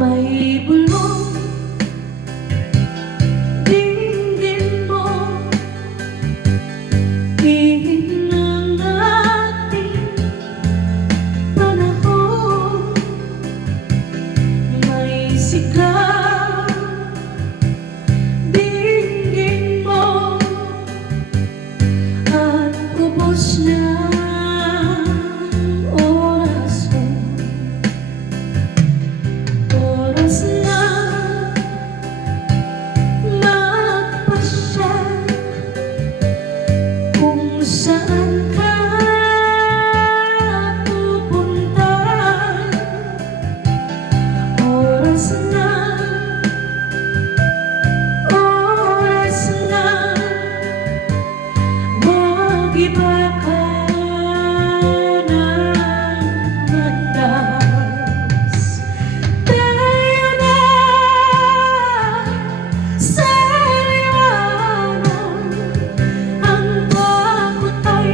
May bulong dinggin mo, ihip ng ating panahon. May sigaw dinggin mo, at ubos na oras mo. Oras na magpasya kung saan ka pupunta. Oras na mag-iba ka ng landas. Tayo na sa liwanag, ang takot ay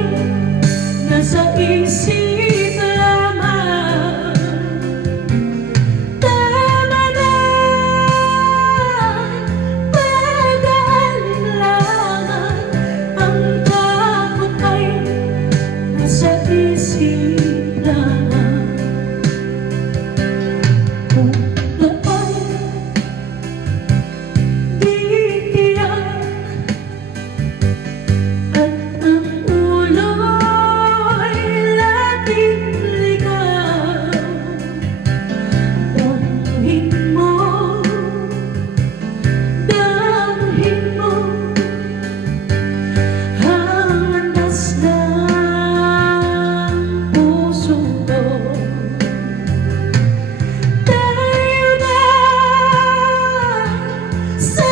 nasa isip lamang. Tama na pag-aalinlangan, ang takot ay nasa isip lamang. Kung gaano di tiyak at ang ulo'y laging ligaw, damhin mo ang landas ng puso ko. Tayo na sa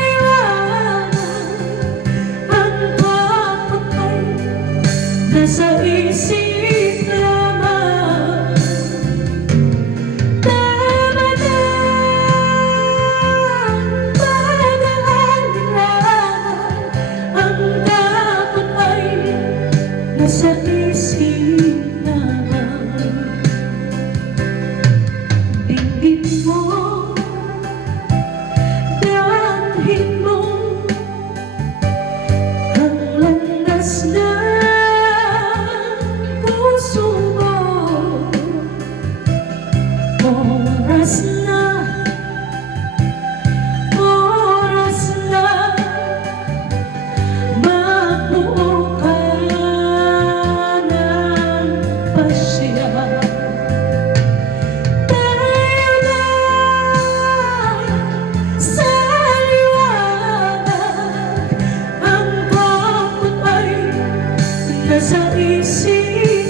liwanag, ang takot ay nasa isip lamang. Tama na pag-aalinlangan, ang takot ay nasa isip lamang. Dinggin mo, damhin mo ang landas ng puso mo. Oras na magbuo ka ng pasya. Tayo na sa liwanag, ang takot ay nasa isip